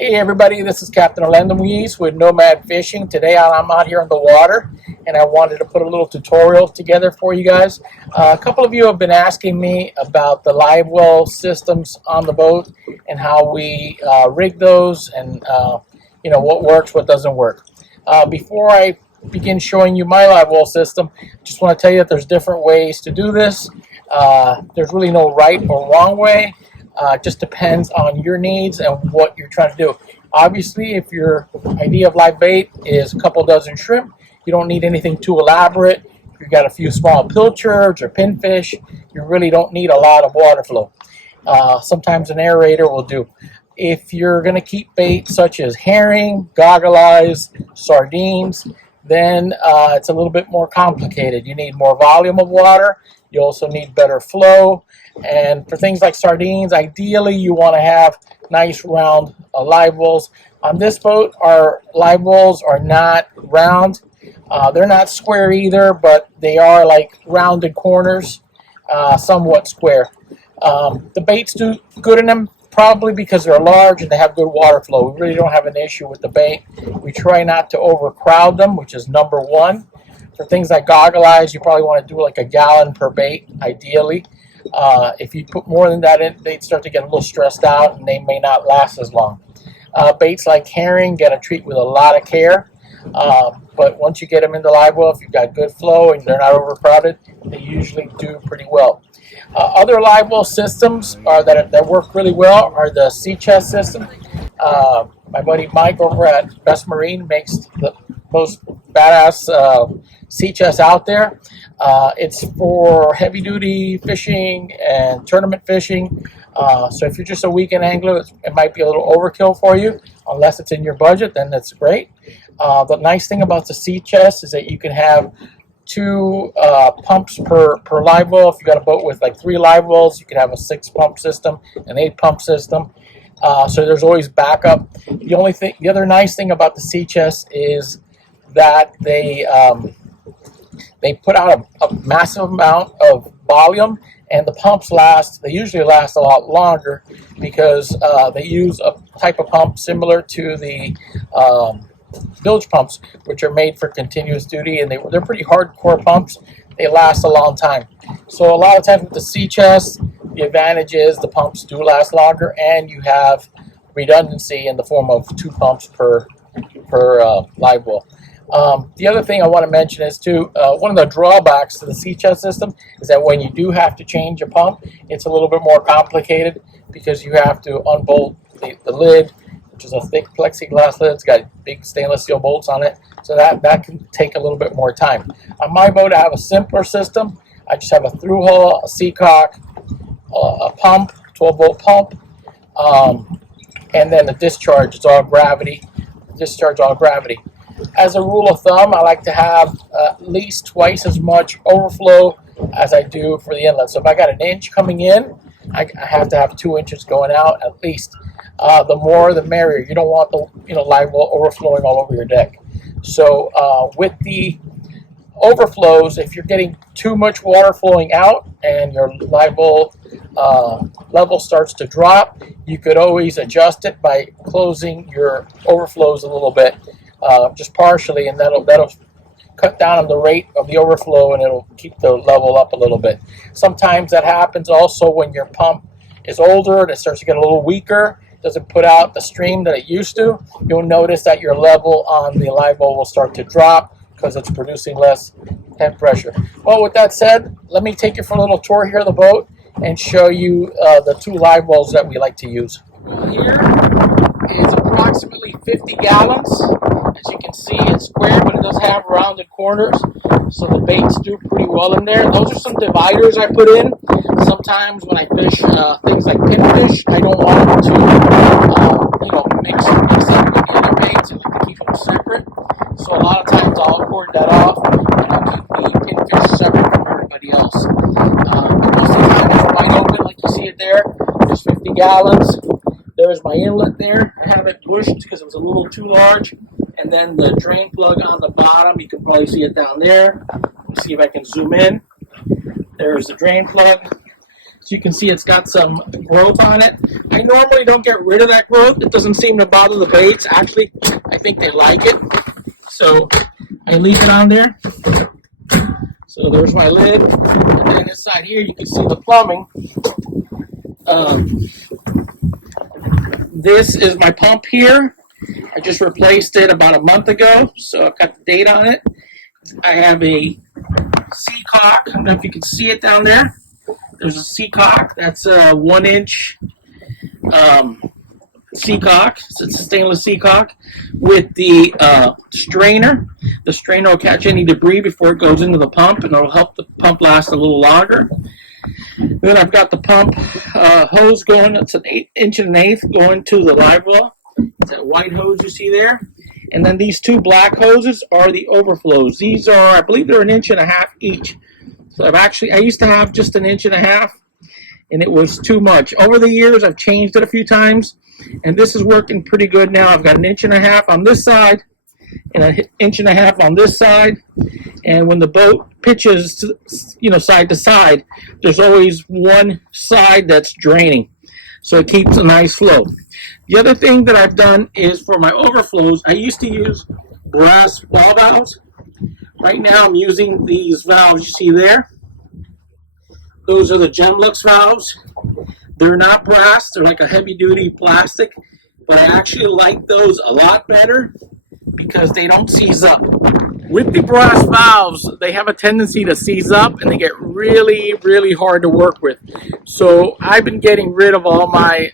Hey everybody, this is Captain Orlando with Nomad Fishing. Today I'm out here on the water and I wanted to put a little tutorial together for you guys. A couple of you have been asking me about the Livewell systems on the boat and how we rig those and what works, what doesn't work. Before I begin showing you my Livewell system, I just want to tell you that there's different ways to do this. There's really no right or wrong way. It just depends on your needs and what you're trying to do. Obviously, if your idea of live bait is a couple dozen shrimp, you don't need anything too elaborate. If you've got a few small pilchards or pinfish, you really don't need a lot of water flow. Sometimes an aerator will do. If you're going to keep bait such as herring, goggle eyes, sardines, then it's a little bit more complicated. You need more volume of water. You also need better flow. And for things like sardines, ideally you want to have nice round live wells. On this boat, our live wells are not round. They're not square either, but they are like rounded corners, somewhat square. The baits do good in them, probably because they're large and they have good water flow. We really don't have an issue with the bait. We try not to overcrowd them, which is number one. For things like goggle eyes, you probably want to do like a gallon per bait, ideally. If you put more than that in, they'd start to get a little stressed out and they may not last as long. Baits like herring get a treat with a lot of care, but once you get them into live well, if you've got good flow and they're not overcrowded, they usually do pretty well. Other live well systems that work really well are the sea chest system. My buddy Mike over at Best Marine makes the most badass sea chest out there. It's for heavy duty fishing and tournament fishing. So if you're just a weekend angler, it might be a little overkill for you. Unless it's in your budget, then that's great. The nice thing about the sea chest is that you can have two pumps per live well. If you got a boat with like 3 live wells, you can have a 6-pump system, an 8-pump system. So there's always backup. The other nice thing about the sea chest is that they put out a massive amount of volume, and the pumps they usually last a lot longer because they use a type of pump similar to the bilge pumps, which are made for continuous duty, and they're pretty hardcore pumps. They last a long time. So a lot of times with the sea chest, the advantage is the pumps do last longer, and you have redundancy in the form of 2 pumps per live well. The other thing I want to mention is too, one of the drawbacks to the sea chest system is that when you do have to change a pump, it's a little bit more complicated because you have to unbolt the lid, which is a thick plexiglass lid. It's got big stainless steel bolts on it, so that can take a little bit more time. On my boat, I have a simpler system. I just have a through hull, a seacock, a pump, 12-volt pump, and then the discharge. It's all gravity. Discharge all gravity. As a rule of thumb, I like to have at least twice as much overflow as I do for the inlet. So if I got an inch coming in, I have to have 2 inches going out at least. The more the merrier. You don't want the live well overflowing all over your deck. So with the overflows, if you're getting too much water flowing out and your live well level starts to drop, you could always adjust it by closing your overflows a little bit. Just partially, and that'll cut down on the rate of the overflow, and it'll keep the level up a little bit. Sometimes that happens also when your pump is older and it starts to get a little weaker, doesn't put out the stream that it used to. You'll notice that your level on the live well will start to drop because it's producing less head pressure. Well, with that said, let me take you for a little tour here of the boat and show you the 2 live wells that we like to use. Here is approximately 50 gallons. As you can see, it's square, but it does have rounded corners, so the baits do pretty well in there. Those are some dividers I put in. Sometimes when I fish things like pinfish, I don't want them to mix up with the other baits. I like to keep them separate. So a lot of times I'll cord that off, and I'll keep the pinfish separate from everybody else. Most of the time it's wide open, like you see it there. There's 50 gallons. There's my inlet there. I have it pushed because it was a little too large. And then the drain plug on the bottom, you can probably see it down there. Let's see if I can zoom in. There's the drain plug. So you can see it's got some growth on it. I normally don't get rid of that growth. It doesn't seem to bother the baits. Actually, I think they like it. So I leave it on there. So there's my lid. And then inside here you can see the plumbing. This is my pump here. I just replaced it about a month ago, so I've got the date on it. I have a seacock. I don't know if you can see it down there. There's a seacock. That's a 1-inch seacock. It's a stainless seacock with the strainer. The strainer will catch any debris before it goes into the pump, and it'll help the pump last a little longer. Then I've got the pump hose going. It's an 1.8 inch going to the Livewell. It's that white hose you see there. And then these two black hoses are the overflows. These are, I believe they're 1.5 inches each. So I used to have just 1.5 inches, and it was too much. Over the years, I've changed it a few times, and this is working pretty good now. I've got 1.5 inches on this side and 1.5 inches on this side. And when the boat pitches, side to side, there's always one side that's draining. So it keeps a nice flow. The other thing that I've done is for my overflows, I used to use brass ball valves. Right now I'm using these valves you see there. Those are the Gemlux valves. They're not brass, they're like a heavy duty plastic, but I actually like those a lot better because they don't seize up. With the brass valves, they have a tendency to seize up and they get really, really hard to work with. So I've been getting rid of all my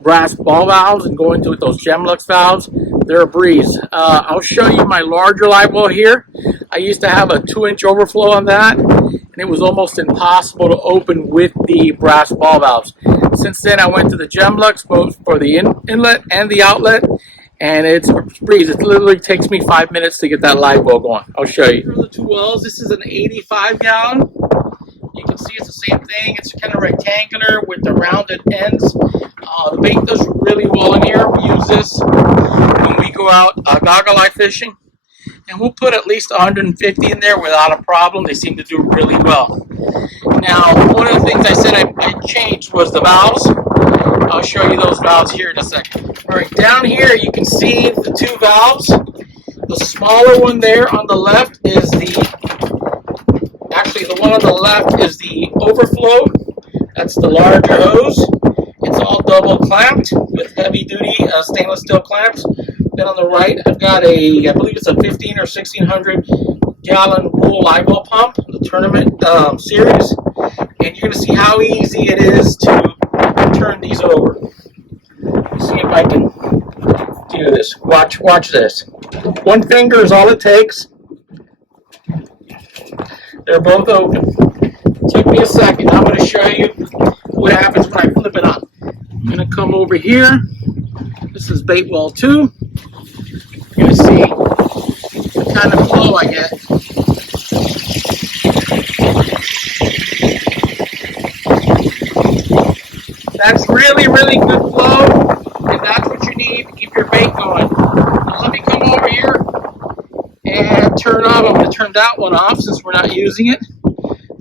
brass ball valves and going to those Gemlux valves. They're a breeze. I'll show you my larger Livewell here. I used to have a 2-inch overflow on that, and it was almost impossible to open with the brass ball valves. Since then, I went to the Gemlux, both for the inlet and the outlet, and it's a breeze. It literally takes me 5 minutes to get that Livewell going. I'll show you. Here are the two wells. This is an 85-gallon. You can see it's the same thing. It's kind of rectangular with the rounded ends. The bait does really well in here. We use this when we go out goggle eye fishing. And we'll put at least 150 in there without a problem. They seem to do really well. Now, one of the things I said I changed was the valves. I'll show you those valves here in a second. All right, down here you can see the two valves. The smaller one there on the left is actually the one on the left is the overflow. That's the larger hose. It's all double clamped with heavy duty stainless steel clamps. Then on the right, I've got I believe it's a 15 or 1600 gallon pool Livewell pump, the tournament series. And you're going to see how easy it is to turn these over. Let's see if I can do this. Watch this. One finger is all it takes. They're both open. Took me a second. I'm going to show you what happens when I flip it on. I'm going to come over here. This is bait well 2. You're going to see the kind of flow I get. That's really, really good flow, and that's what you need to keep your bait going. Now let me come over here and turn on. I'm going to turn that one off since we're not using it.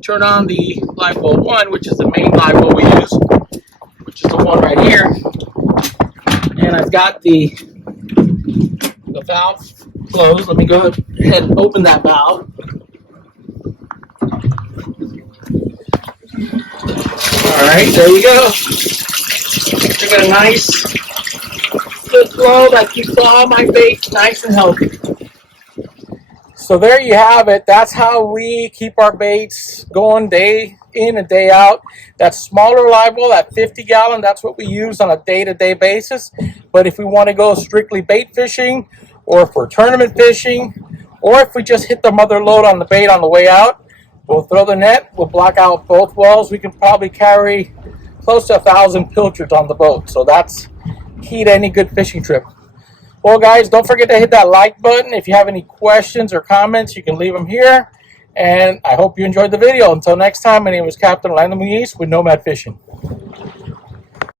Turn on the Livewell 1, which is the main Livewell we use, which is the one right here. And I've got the valve closed. Let me go ahead and open that valve. All right, there you go. We got a nice good flow that keeps all my bait nice and healthy. So there you have it. That's how we keep our baits going day in and day out. That smaller Livewell, that 50-gallon, that's what we use on a day-to-day basis. But if we want to go strictly bait fishing, or if we're tournament fishing, or if we just hit the mother load on the bait on the way out, we'll throw the net, we'll block out both wells. We can probably carry close to 1,000 pilchards on the boat. So that's key to any good fishing trip. Well, guys, don't forget to hit that like button. If you have any questions or comments, you can leave them here. And I hope you enjoyed the video. Until next time, my name is Captain with Nomad Fishing.